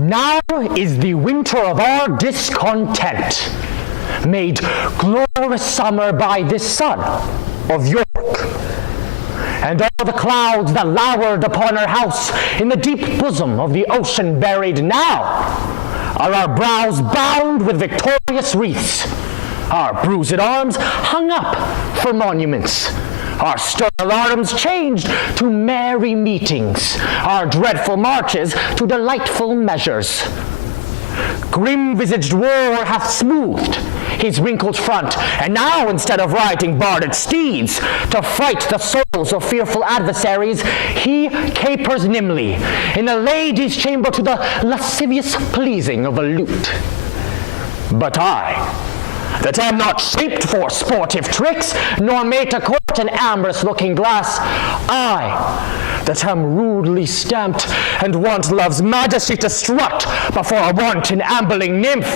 Now is the winter of our discontent, made glorious summer by this sun of York. And all the clouds that lowered upon our house in the deep bosom of the ocean buried now are our brows bound with victorious wreaths, our bruised arms hung up for monuments, our stern alarms changed to merry meetings, our dreadful marches to delightful measures. Grim-visaged war hath smoothed his wrinkled front, and now, instead of riding barded steeds to fright the souls of fearful adversaries, he capers nimbly in a lady's chamber to the lascivious pleasing of a lute. But I, that am not shaped for sportive tricks, nor made to court an amorous looking glass, I, that am rudely stamped and want love's majesty to strut before a wanton ambling nymph,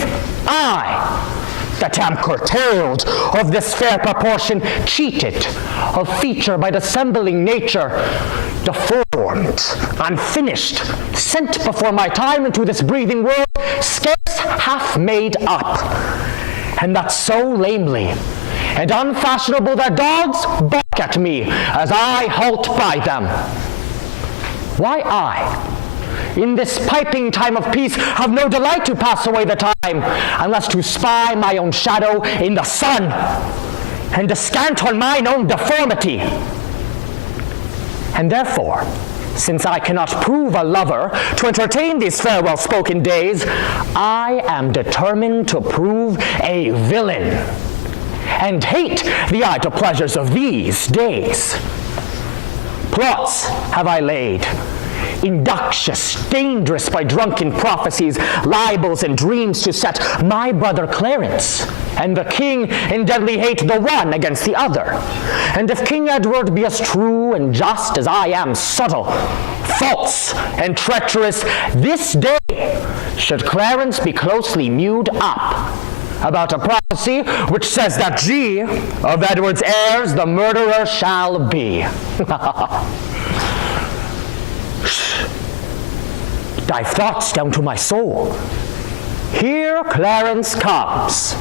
I, that am curtailed of this fair proportion, cheated of feature by dissembling nature, deformed, unfinished, sent before my time into this breathing world, scarce half made up, and that so lamely and unfashionable that dogs bark at me as I halt by them. Why I, in this piping time of peace, have no delight to pass away the time, unless to spy my own shadow in the sun, and descant on mine own deformity. And therefore, since I cannot prove a lover to entertain these farewell spoken days, I am determined to prove a villain, and hate the idle pleasures of these days. Plots have I laid, inductious, dangerous by drunken prophecies, libels, and dreams, to set my brother Clarence and the king in deadly hate the one against the other. And if King Edward be as true and just as I am subtle, false, and treacherous, this day should Clarence be closely mewed up about a prophecy which says that G of Edward's heirs the murderer shall be. Dive thoughts down to my soul. Here Clarence comes.